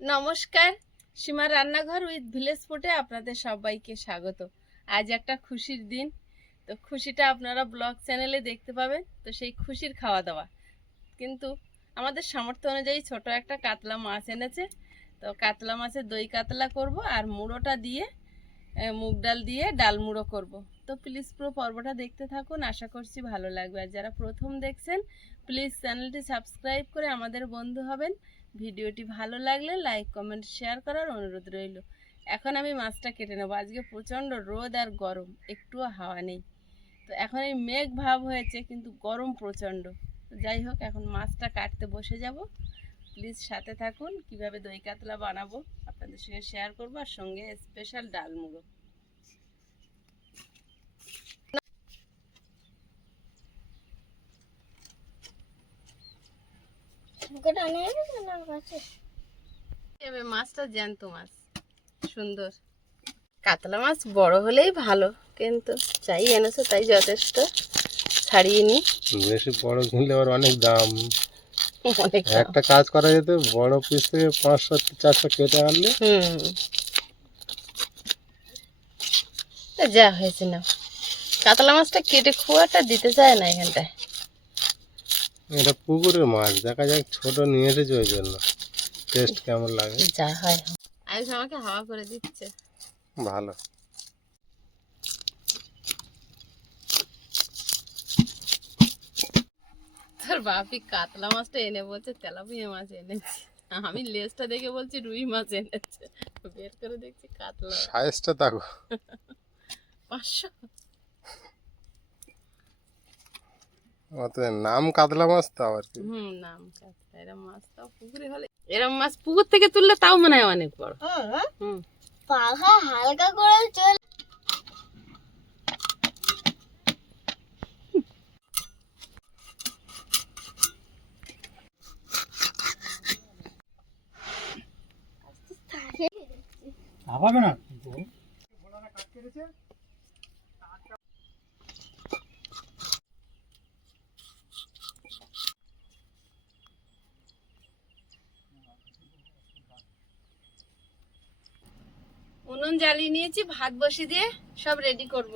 নমস্কার, সীমার রান্নাঘর উইথ ভিলেজ ফুটে আপনাদের সবাইকে স্বাগত। আজ একটা খুশির দিন, তো খুশিটা আপনারা ব্লগ চ্যানেলে দেখতে পাবেন, তো সেই খুশির খাওয়া দাওয়া। কিন্তু আমাদের সামর্থ্য অনুযায়ী ছোট একটা কাতলা মাছ এনেছে, তো কাতলা মাছের দই কাতলা করব আর মুড়োটা দিয়ে মুগ ডাল দিয়ে ডাল মুড়ো করব। তো প্লিজ পুরো পর্বটা দেখতে থাকুন, আশা করছি ভালো লাগবে। আর যারা প্রথম দেখছেন, প্লিজ চ্যানেলটি সাবস্ক্রাইব করে আমাদের বন্ধু হবেন। ভিডিওটি ভালো লাগলে লাইক, কমেন্ট, শেয়ার করার অনুরোধ রইল। এখন আমি মাছটা কেটে নেব। আজকে প্রচণ্ড রোদ আর গরম, একটুও হাওয়া নেই। তো এখন এই মেঘ ভাব হয়েছে, কিন্তু গরম প্রচণ্ড। যাই হোক, এখন মাছটা কাটতে বসে যাব। প্লিজ সাথে থাকুন। কীভাবে দই কাতলা বানাবো আপনাদের সঙ্গে শেয়ার করব, আর সঙ্গে স্পেশাল ডাল মুড়ো মাছটা জ্যান্ত মাছ সুন্দর। কাতলা মাছ বড় হলেই ভালো কিন্তু যাই এনেছো তাই যথেষ্ট। ছাড়িয়ে নি। বেশি বড় কিনলে আবার অনেক দাম। অনেক একটা কাজ করা যেত বড় পিস থেকে পাঁচশো চারশো কেটে আনলে। যা হয়েছে না কাতলা মাছটা কেটে খুব একটা দিতে চায় না এখানটায়। এটা পুকুরের মাছ দেখা যাক ছোট নিয়ে এসেছে ওই জন্য। টেস্ট কেমন লাগে? যা হয়। আয়ুষ আমাকে হাওয়া করে দিচ্ছে। ভালো। তোর বাপি কাতলা মাছটা এনে বলছে তেলাপিয়া মাছ এনেছে। আমি লেজটা দেখে বলছি রুই মাছ এনেছে। বের করে দেখছি কাতলা। সাইজটা দেখো। পাঁচশো। নাম কাতলা মাছ তো আবার কি। হুম নাম কাতলা এরম মাছ তাও পুকুরে হলে। এরম মাছ পুকুর থেকে তুললে তাও মনে হয় অনেক বড়। হুম। পাখা হালকা করে চল ভাবাবে না? উনুন জ্বালিয়ে নিয়েছি, ভাত বসিয়ে দিয়ে সব রেডি করব।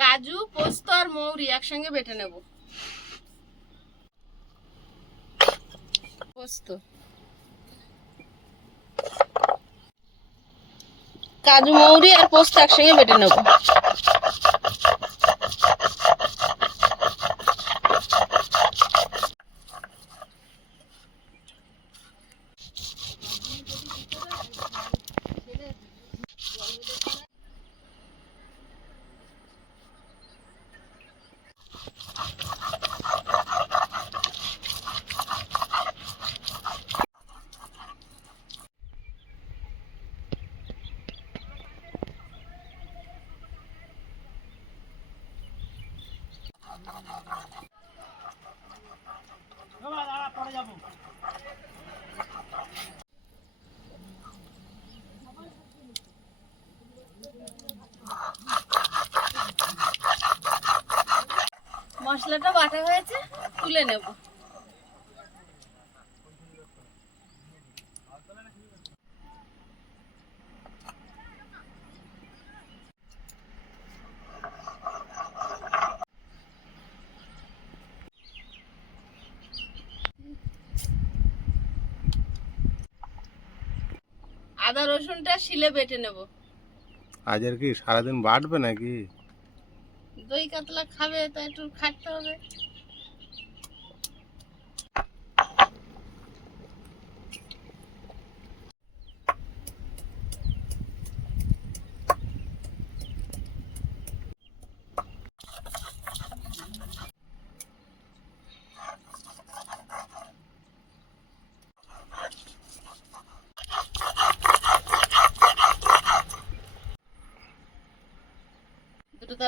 কাজু, পোস্ত আর মৌরি একসঙ্গে বেটে নেব। পোস্ত। কাজু, মৌরি আর পোস্ত একসঙ্গে বেটে নেব। মশলাটা বাটা হয়েছে, তুলে নেব। আদা রসুনটা শিলে বেটে নেব। আজ আর কি সারাদিন বাটবে নাকি? দই কাতলা খাবে তো একটু খাটতে হবে।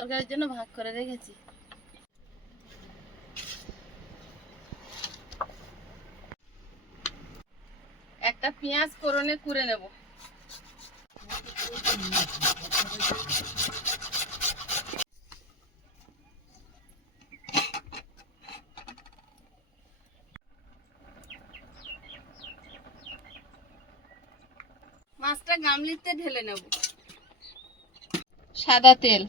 তরকারির জন্য ভাগ করে রেখেছি। একটা পেঁয়াজ কোরণে কুড়ে নেব। মাছটা গামলিতে ঢেলে নেব। সাদা তেল।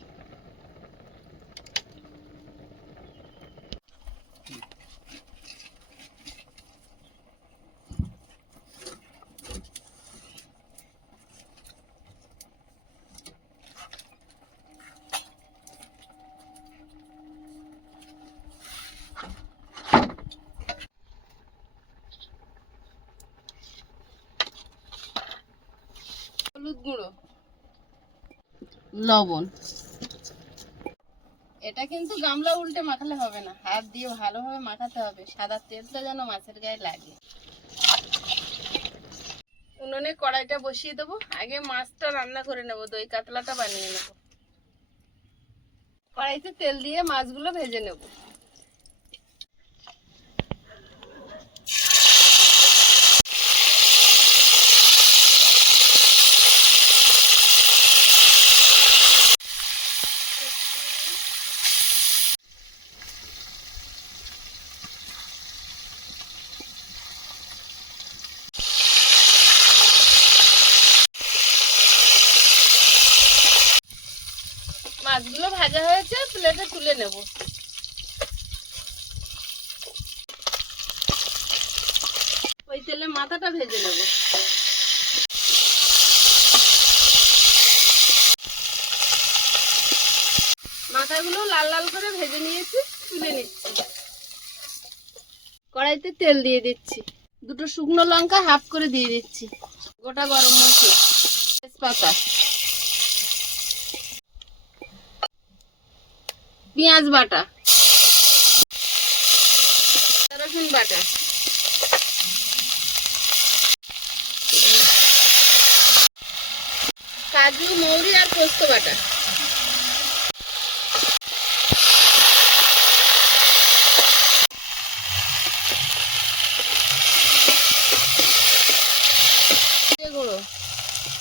হলুদ গুঁড়ো। লবণ। এটা কিন্তু গামলা উল্টে মাখালে হবে না। হাত দিয়ে ভালোভাবে মাখাতে হবে। সাদা তেলটা যেন মাছের গায়ে লাগে। উনুনে কড়াইটা বসিয়ে দেবো। আগে মাছটা রান্না করে নেব। দই কাতলাটা বানিয়ে নেব। কড়াইতে তেল দিয়ে মাছগুলো ভেজে নেব মাছগুলো ভাজা হয়েছে প্লেটে তুলে নেব। ওই তেলে মাথাটা ভেজে নেব। মাথাগুলো লাল লাল করে ভেজে নিয়েছি, তুলে নিচ্ছি। কড়াইতে তেল দিয়ে দিচ্ছি। দুটো শুকনো লঙ্কা হাফ করে দিয়ে দিচ্ছি। গোটা গরম মশলা, তেজপাতা। পেঁয়াজ বাটা। রসুন বাটা। কাজু মৌরি আর পোস্ত বাটা জিরে গুঁড়ো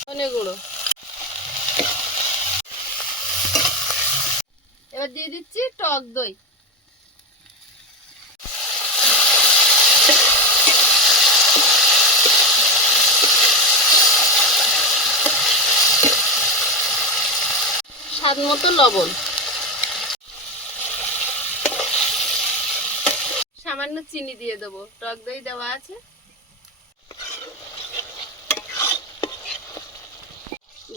ধনে গুঁড়ো এবার দিয়ে দিচ্ছি টক দই স্বাদ মতো লবণ। সামান্য চিনি দিয়ে দেবো। টক দই দেওয়া আছে।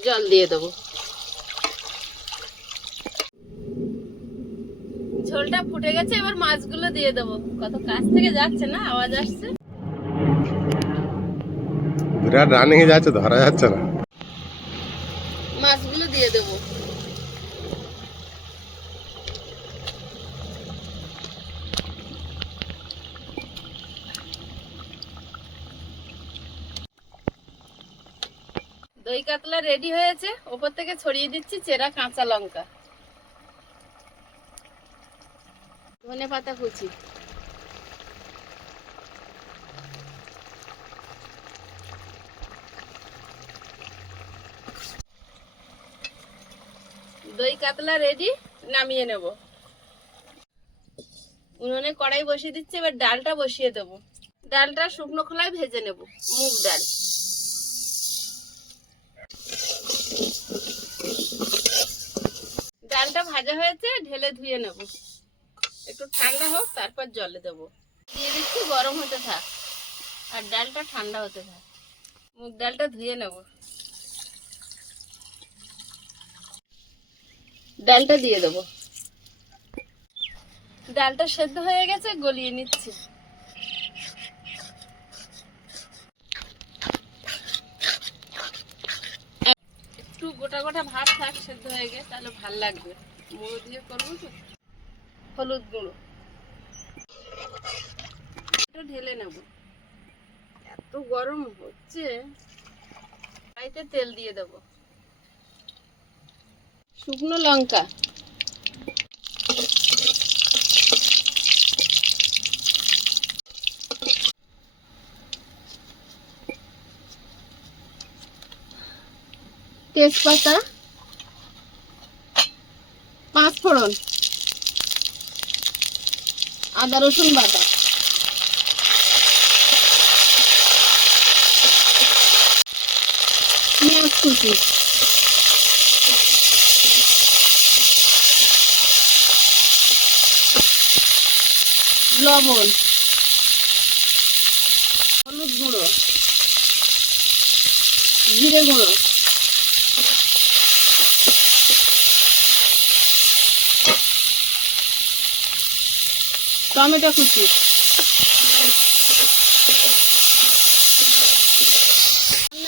জল দিয়ে দেবো। ঝোলটা ফুটে গেছে এবার মাছগুলো দিয়ে দেবো। কত কাছ থেকে যাচ্ছে না? আওয়াজ আসছে। বিরাট রানিং এ যাচ্ছে ধরা যাচ্ছে না। মাছগুলো দিয়ে দেবো। কাতলা রেডি হয়েছে। ওপর থেকে ছড়িয়ে দিচ্ছি চেরা কাঁচা লঙ্কা। ধনে পাতা কুচি। দই কাতলা রেডি নামিয়ে নেব। উনুনে কড়াই বসিয়ে দিচ্ছি, এবার ডালটা বসিয়ে দেব। ডালটা শুকনো খোলায় ভেজে নেব, মুগ ডাল। ডালটা ভাজা হয়েছে, ঢেলে ধুয়ে নেব। একটু ঠান্ডা হোক, তারপর জলে দেব। দিয়ে দিচ্ছি গরম হতে থাক। আর ডালটা ঠান্ডা হতে থাক। মুগ ডালটা ধুয়ে নেব। ডালটা দিয়ে দেবো। ডালটা সেদ্ধ হয়ে গেছে, গলিয়ে নিচ্ছি একটু গোটা গোটা ভাত থাক, সেদ্ধ হয়ে গেছে, তাহলে ভালো লাগবে। মুড়ো দিয়ে করব তো। হলুদ গুঁড়ো। এটা ঢেলে নেব। এত গরম হচ্ছে। কড়াইতে তেল দিয়ে দেবো। শুকনো লঙ্কা। তেজপাতা পাঁচ ফোড়ন আদা রসুন বাটা। লবণ। হলুদ গুঁড়ো। জিরে গুঁড়ো। টমেটো কুচি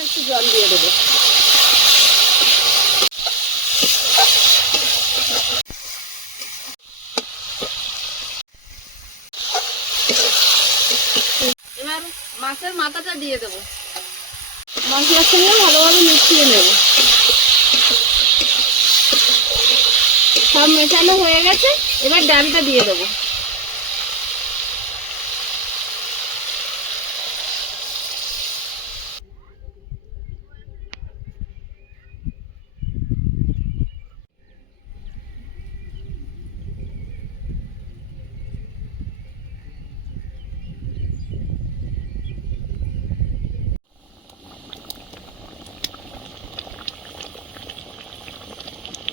একটু জল দিয়ে দেবো। এবার মাছের মাথাটা দিয়ে দেবো। মশলার সঙ্গে ভালোভাবে মিশিয়ে নেব। সব মেশানো হয়ে গেছে, এবার ডালটা দিয়ে দেবো।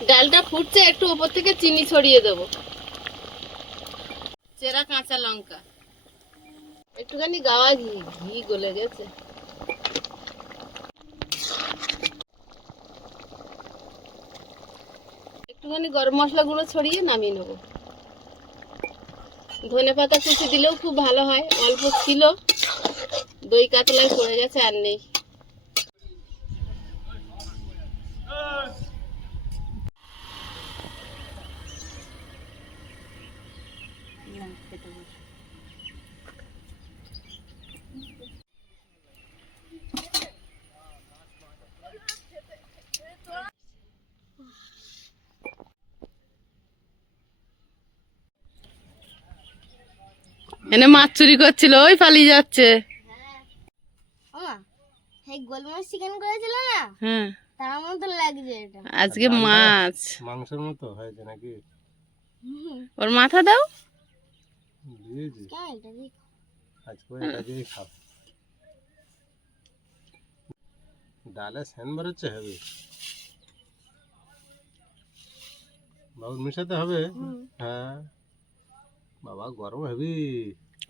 ডালটা ফুটছে, একটু উপর থেকে চিনি ছড়িয়ে দেব। চেরা কাঁচা লঙ্কা। একটুখানি গাওয়া ঘি ঘি গলে গেছে। একটুখানি গরম মশলা গুঁড়ো ছড়িয়ে নামিয়ে নেব। ধনে পাতা কুচি দিলেও খুব ভালো হয়, অল্প ছিল। দই কাতলায় পড়ে গেছে, আর নেই। এনে মাছ চুরি করছিল ওই পালিয়ে যাচ্ছে। হ্যাঁ। তার মতো লাগছে আজকে মাছ। মাংসের মতো হয়েছে নাকি? ওর মাথা দাও দিয়েছি কেন এটা দিয়ে আজকে এটা দিয়েই খাব ডালে বেরোচ্ছে হবে বাবু মিশাতে হবে হ্যাঁ বাবা গরম হেবি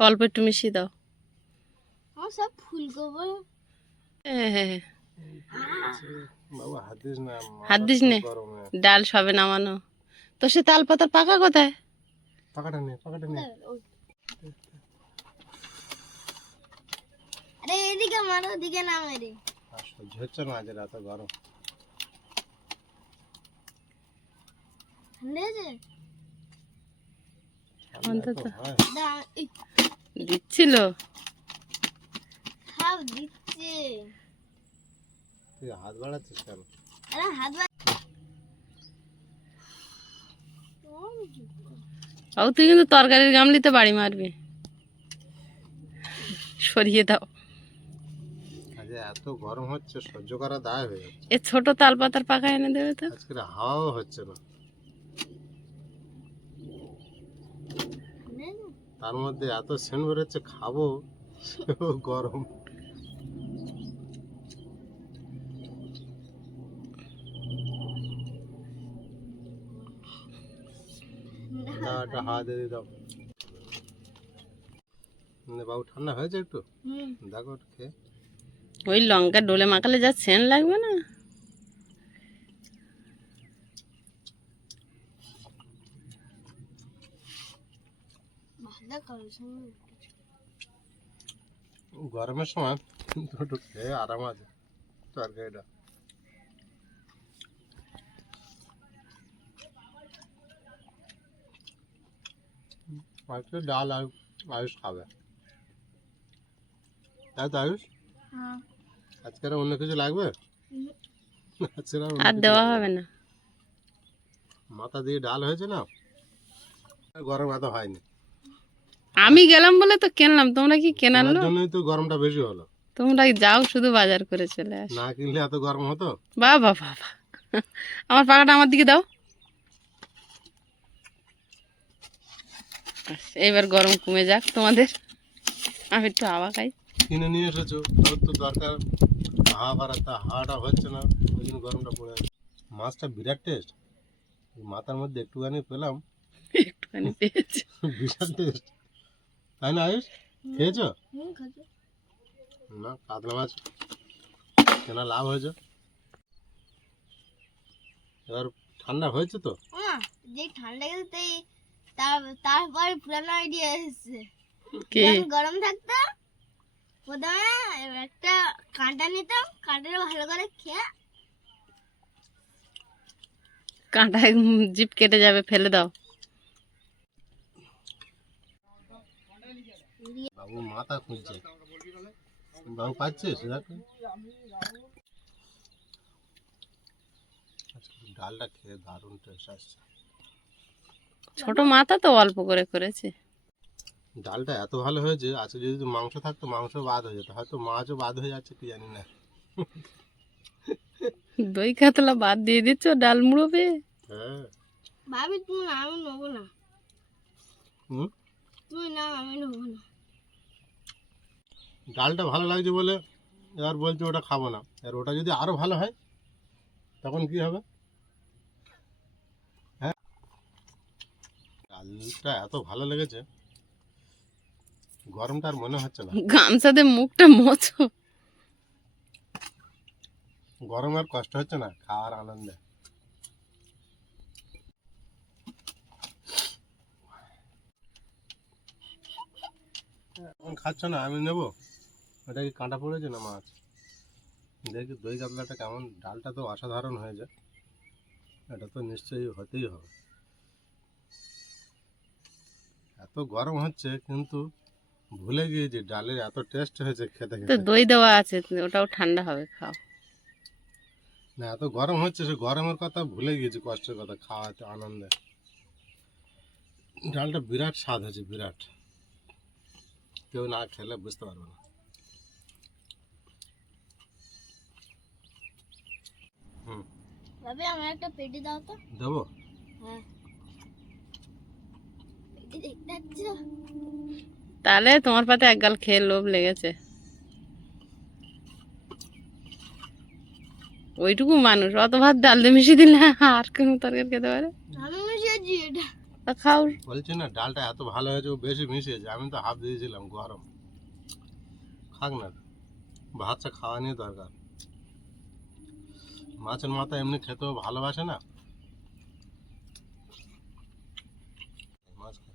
অল্প একটু মিশিয়ে দাও। আমার সব ফুলকপি হ্যাঁ বাবা হাত দিস না হাত দিস নে। ডাল সবে নামানো। তো সে তাল পাতার পাকা কোথায়? পাকাটা নে পাকাটা নে। আরে এদিকে মারো ওদিকে না মেরে। সহ্য হচ্ছে না আজ রাতে গরম। অন্তত। হয়। দিচ্ছিল? দিচ্ছে। তুই হাত বাড়াচ্ছিস কেন? আরে হাত ও তুই কিন্তু তরকারির গামলিতে বাড়ি মারবি। সরিয়ে দাও। আজ এত গরম হচ্ছে সহ্য করা দায় হয়ে যাচ্ছে। এ ছোট তাল পাতার পাকা এনে দেবে তো? আজকে হাওয়াও হচ্ছে না। তার মধ্যে এত সেন বেরোচ্ছে খাব গরম। একটা হাওয়া দিয়ে দাও। নে বাবু ঠান্ডা হয়েছে একটু? দেখো খেয়ে। ওই লঙ্কা ডোলে মাখালে যা সেন লাগবে না? গরমের সময় দুটো খেয়ে আরাম আছে তরকারিটা। আজকে ডাল আয়ু আয়ুষ খাবে। তাই তো আয়ুষ? হ্যাঁ। আজকে আর অন্য কিছু লাগবে? আর দেওয়া হবে না। মাথা দিয়ে ডাল হয়েছে না? গরম এত হয়নি। আমি গেলাম বলে তো কিনলাম তোমরা কি কেনার? জন্যই তো গরমটা বেশি হলো। তোমরা যাও শুধু বাজার করে চলে আস। না কিনলে এত গরম হতো? বাবা বাবা আমার পাকাটা আমার দিকে দাও। এইবার গরম কমে যাক তোমাদের। আমি একটু হাওয়া খাই। কিনে নিয়ে এসেছ তোর তো দরকার। তা হাওয়াটা হচ্ছে না ওই জন্য গরমটা পড়ে আছে। মাছটা বিরাট টেস্ট মাথার মধ্যে একটুখানি পেলাম। একটুখানি পেয়েছি। বিশাল টেস্ট তাই না আয়ুষ? খেয়েছো? না কাতলা মাছ। কেনা লাভ হয়েছে। এবার ঠান্ডা হয়েছে তো? যে ঠান্ডা গেছে তাই তার তারপরে পুরানো আইডিয়া এসেছে। কি? গরম থাকতো প্রথমে একটা কাঁটা নিতাম কাঁটাটা ভালো করে খেয়ে কাঁটায় জিপ কেটে যাবে ফেলে দাও। বাবু মাথা খুঁজছে। বাবু পাচ্ছিস ডালটা খেয়ে দারুণ টেস্ট আসছে। ছোট মাথা তো অল্প করে করেছে। ডালটা এত ভালো হয়েছে আজকে যদি মাংস থাকতো মাংস বাদ হয়ে যেত। হয়তো মাছও বাদ হয়ে যাচ্ছে কি জানি না। দই কাতলা বাদ দিয়ে দিচ্ছ ডাল মুড়ো পেয়ে হ্যাঁ। ভাবি তুমি না আমি নেব না। হুম? তুমি না আমি নেব না। ডালটা ভালো লাগছে বলে এবার বলছে ওটা খাব না। আর ওটা যদি আরও ভালো হয় তখন কি হবে? হ্যাঁ। ডালটা এত ভালো লেগেছে গরমটা আর মনে হচ্ছে না। গামছাতে মুখটা মোছো। গরম আর কষ্ট হচ্ছে না খাওয়ার আনন্দে। খাচ্ছ না আমি নেব? ওটা কি কাঁটা পড়েছে না মাছ? দেখি দই কাতলাটা কেমন ডালটা তো অসাধারণ হয়েছে। এটা তো নিশ্চয়ই হতেই হবে। এত গরম হচ্ছে কিন্তু ভুলে গিয়েছি ডালের এত টেস্ট হয়েছে খেতে তো খেতে। দই দেওয়া আছে ওটাও ঠান্ডা হবে খাও। না এত গরম হচ্ছে সে গরমের কথা ভুলে গিয়েছি কষ্টের কথা খাওয়াতে আনন্দে। ডালটা বিরাট স্বাদ হয়েছে বিরাট। কেউ না খেলে বুঝতে পারবে না। হুম। আমার একটা পেটি দাও তো। দেবো? হ্যাঁ। দেখতে তাহলে তোমার পাতে এক গাল খেয়ে লোভ লেগেছে। ওইটুকু মানুষ অত ভাত ডাল দিয়ে মিশিয়ে দিলে আর কোনো তরকারি খেতে পারে? আমি মিশিয়েছি তা খাও। বলছি না ডালটা এত ভালো হয়েছে ও বেশি মিশিয়েছে আমি তো হাফ দিয়েছিলাম গরম। খাক না ভাতটা খাওয়া নিয়ে দরকার। মাছের মাথা এমনি খেতেও ভালোবাসে না? মাছ খা।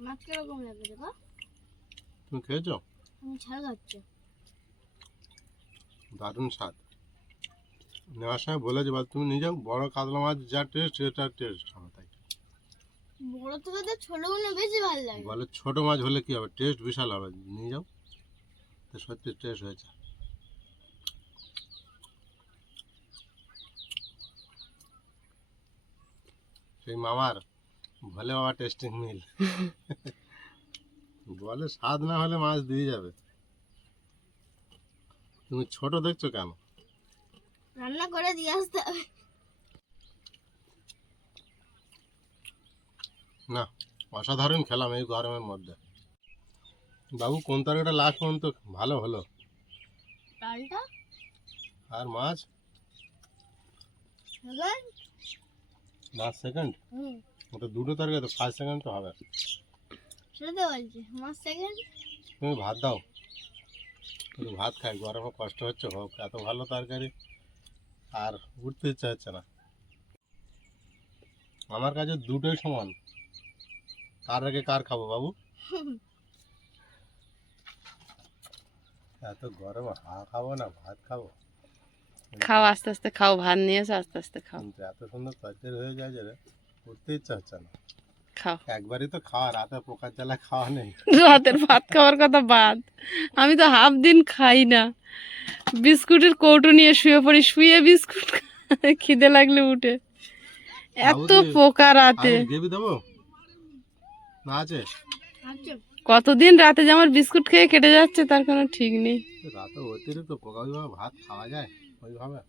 মাছ কীরকম লাগে দেখো তুমি খেয়েছো আমি ছাড় খাচ্ছি দারুণ স্বাদ নেওয়ার সময় বলেছে বা তুমি নিজে বড় কাতলা মাছ যা টেস্ট সেটা টেস্ট হবে তাই বড় থেকে তো ছোটগুলো বেশি ভালো লাগে বলে ছোট মাছ হলে কি হবে টেস্ট বিশাল হবে নিয়ে যাও তো সত্যি টেস্ট হয়েছে সেই মামার ভোলে বাবা টেস্টিং মিল বলে স্বাদ না হলে মাছ দিয়ে যাবে তুমি ছোট দেখছ কেন রান্না করে দিয়ে আসতে হবে। না অসাধারণ খেলাম এই গরমের মধ্যে। বাবু কোন তরকারিটা লাস্ট পর্যন্ত ভালো হলো? ডালটা আর মাছ? মাছ সেকেন্ড হুম। ওটা দুটো তরকারি তো ফার্স্ট সেকেন্ড তো হবে। সেটা তো বলছি মাছ সেকেন্ড তুমি ভাত দাও। কিন্তু ভাত খাই গরমে কষ্ট হচ্ছে হোক এত ভালো তরকারি আর উঠতে ইচ্ছা হচ্ছে না। আমার কাছে দুটোই সমান। কার আগে কার খাব বাবু? এত গরম হা খাব না ভাত খাব? খাও আস্তে আস্তে খাও ভাত নিয়ে এসো আস্তে আস্তে খাও। এত সুন্দর তরকারি হয়ে যায় যে উঠতে না। একবারই তো খাওয়া রাতে পোকার জ্বালা খাওয়া নেই। রাতের ভাত খাওয়ার কথা বাদ। আমি তো হাফ দিন খাই না। বিস্কুটের কৌটো নিয়ে শুয়ে পড়ি শুয়ে বিস্কুট খিদে লাগলে উঠে। এত পোকা রাতে। না আছে? কতদিন রাতে যে আমার বিস্কুট খেয়ে কেটে যাচ্ছে তার কোনো ঠিক নেই। রাতে অতিরিক্ত পোকা ভাত খাওয়া যায় ওইভাবে।